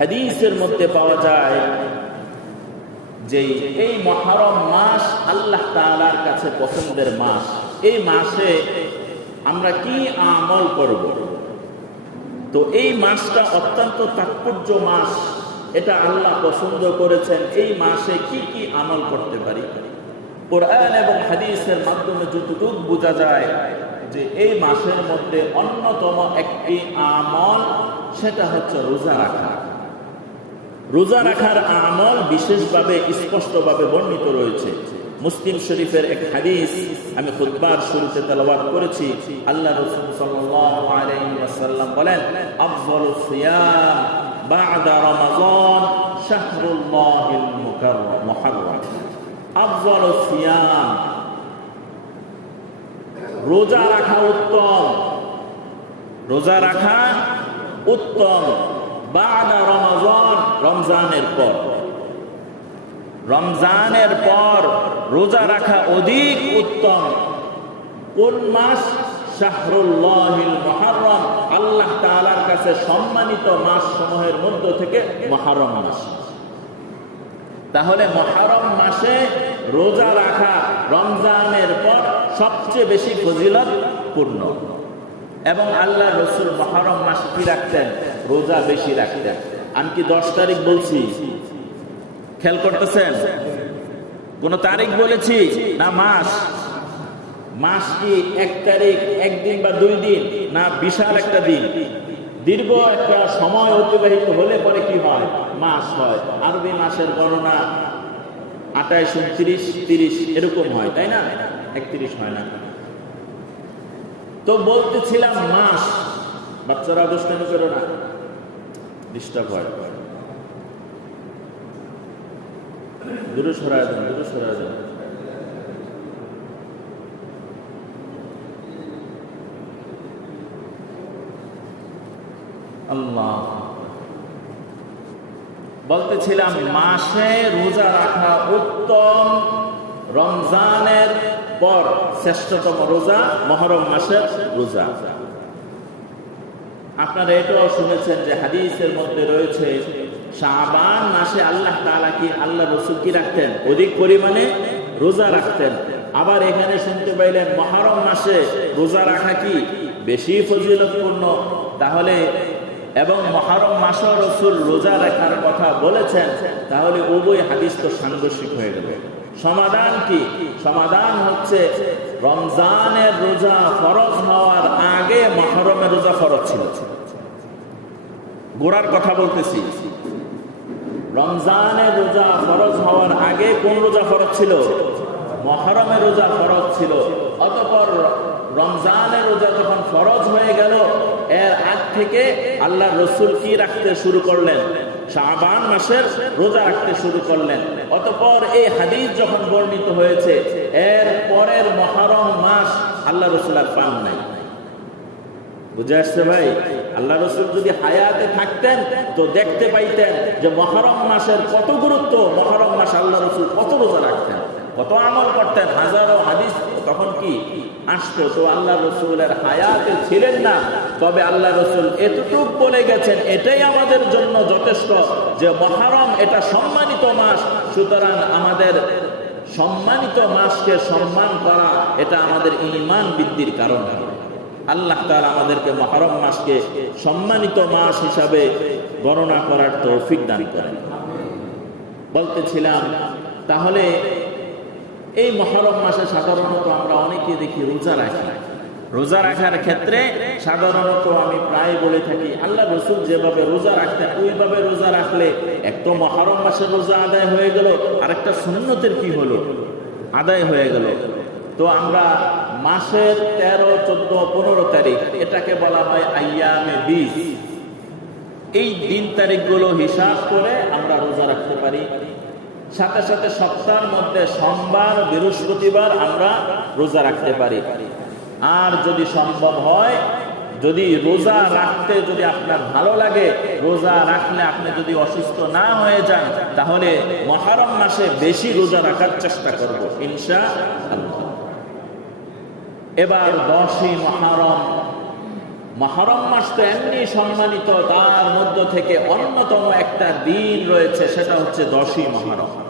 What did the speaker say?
হাদিসের মধ্যে পাওয়া যায় যে এই মহারম মাস আল্লাহ তাআলার কাছে পছন্দের মাস। এই মাসে আমরা কি আমল করব? তো এই মাসটা অত্যন্ত তাৎপর্য মাস। এটা আল্লাহ পছন্দ করেছেন। এই মাসে কি কি আমল করতে পারি? কোরআন এবং হাদিসের মাধ্যমে যতটুকু বোঝা যায় যে এই মাসের মধ্যে অন্যতম একটি আমল, সেটা হচ্ছে রোজা রাখা। রোজা রাখার আমল বিশেষভাবে স্পষ্টভাবে বর্ণিত রয়েছে। মুসলিম শরীফের এক হাদিস আমি খুতবার শুরুতে তেলাওয়াত করেছি। আল্লাহ রাসূল আলাইহি বলেন আফজালুস সিয়াম বা'দা রমাদান শাহরুল্লাহিল মুকাররম আফজালুস সিয়াম, রোজা রাখা উত্তম। রোজা রাখা উত্তম। বাদা রমজান, রমজানের পর। রমজানের পর রোজা রাখা অধিক উত্তম। কোন মাস? শাহরুল্লাহিল মহারম আল্লাহ তালার কাছে সম্মানিত মাস সমূহের মধ্য থেকে মহারম মাস। তাহলে মহারম মাসে রোজা রাখা রমজানের পর সবচেয়ে বেশি ফজিলত পূর্ণ এবং আল্লাহ রসুল মহারম মাস কি রাখতেন? রোজা বেশি রাখতেন। আমি কি দশ তারিখ বলছি, খেয়াল করতেছেন? কোন তারিখ বলেছি? না মাস। মাস কি এক তারিখ, একদিন বা দুই দিন? না বিশাল একটা দিন? দীর্ঘ একটা সময় অতিবাহিত হলে পরে কি হয়? মাস হয়। আরবি মাসের গণনা আঠাইশ, উনত্রিশ, তিরিশ, এরকম হয়, তাই না? একত্রিশ হয় না। তো বলতেছিলাম মাস। বাচ্চারা দুষ্টামি করো না। ডিস্টার্ব হয় দূরে সরায় দেন, দূরে সরায় দেন। আল্লাহ। বলতেছিলাম, মাসে রোজা রাখা উত্তম রমজানের পর শ্রেষ্ঠতম রোজা, মহরম মাসের রোজা। আপনারা এটাও শুনেছেন যে হাদিসের মধ্যে রয়েছে শাহবান মাসে আল্লাহ তালা কি আল্লাহ রসুল কি রাখতেন? অধিক পরিমাণে রোজা রাখতেন। আবার এখানে শুনতে পাইলেন, মহারম মাসে রোজা রাখা কি? বেশি ফজিলতপূর্ণ। তাহলে এবং মহারম মাস রসুল রোজা রাখার কথা বলেছেন, তাহলে উভয় হাদিস তো সাংঘর্ষিক হয়ে গেল। সমাধান কি? সমাধান হচ্ছে রমজানের রোজা ফরজ হওয়ার আগে মহরমের রোজা ফরজ ছিল। গোড়ার কথা বলতেছি। রমজানের রোজা ফরজ হওয়ার আগে কোন রোজা ফরজ ছিল? মহরমের রোজা ফরজ ছিল। অতপর রমজানের রোজা যখন ফরজ হয়ে গেল থেকে আল্লাহ রসুল কি রাখতে শুরু করলেন? শাবান মাসের রোজা রাখতে শুরু করলেন। অতপর এই হাদিস যখন বর্ণিত হয়েছে, এর পরের মহরম মাস আল্লাহ রসুল আর পান নাই। বুঝে আসছে ভাই? আল্লাহ রসুল যদি হায়াতে থাকতেন, তো দেখতে পাইতেন যে মহরম মাসের কত গুরুত্ব, মহরম মাস আল্লাহ রসুল কত রোজা রাখতেন, কত আমল করতেন। হাজারো হাদিস তখন কি আসতো, তো আল্লাহ রসুলের হায়াতে ছিলেন না। তবে আল্লাহ রসুল এতটুক বলে গেছেন, এটাই আমাদের জন্য যথেষ্ট যে মহারম এটা সম্মানিত মাস। সুতরাং আমাদের সম্মানিত মাসকে সম্মান করা, এটা আমাদের ইমান বৃদ্ধির কারণ। আল্লাহ তার আমাদেরকে মহরম মাসকে সম্মানিত মাস হিসাবে গণনা করার তৌফিক দান করেন। বলতেছিলাম, তাহলে এই মহরম মাসে সাধারণত আমরা অনেকে দেখি রোজা রাখি। রোজা রাখার ক্ষেত্রে সাধারণত আমি প্রায় বলে থাকি, আল্লাহ রসুল যেভাবে রোজা রাখতেন, ওইভাবে রোজা রাখলে এক তো মহরম মাসে রোজা আদায় হয়ে গেল। আর একটা সুন্নতের কি হলো? আদায় হয়ে গেল। তো আমরা মাসের তেরো, চোদ্দ, পনেরো তারিখ এটাকে বলা হয় আইয়ামে বিশ এই দিন তারিখগুলো হিসাব করে আমরা রোজা রাখতে পারি। সাথে সাথে সপ্তাহের মধ্যে সোমবার, বৃহস্পতিবার আমরা রোজা রাখতে পারি। আর যদি সম্ভব হয়, যদি রোজা রাখতে যদি আপনার ভালো লাগে, রোজা রাখলে আপনি যদি অসুস্থ না হয়ে যান, তাহলে মহারম মাসে বেশি রোজা রাখার চেষ্টা করব ইনশা আল্লাহ এবার দশই মহারম মহরম মাস তো এমনি সম্মানিত, তার মধ্য থেকে অন্যতম একটা দিন রয়েছে, সেটা হচ্ছে দশই মহরম।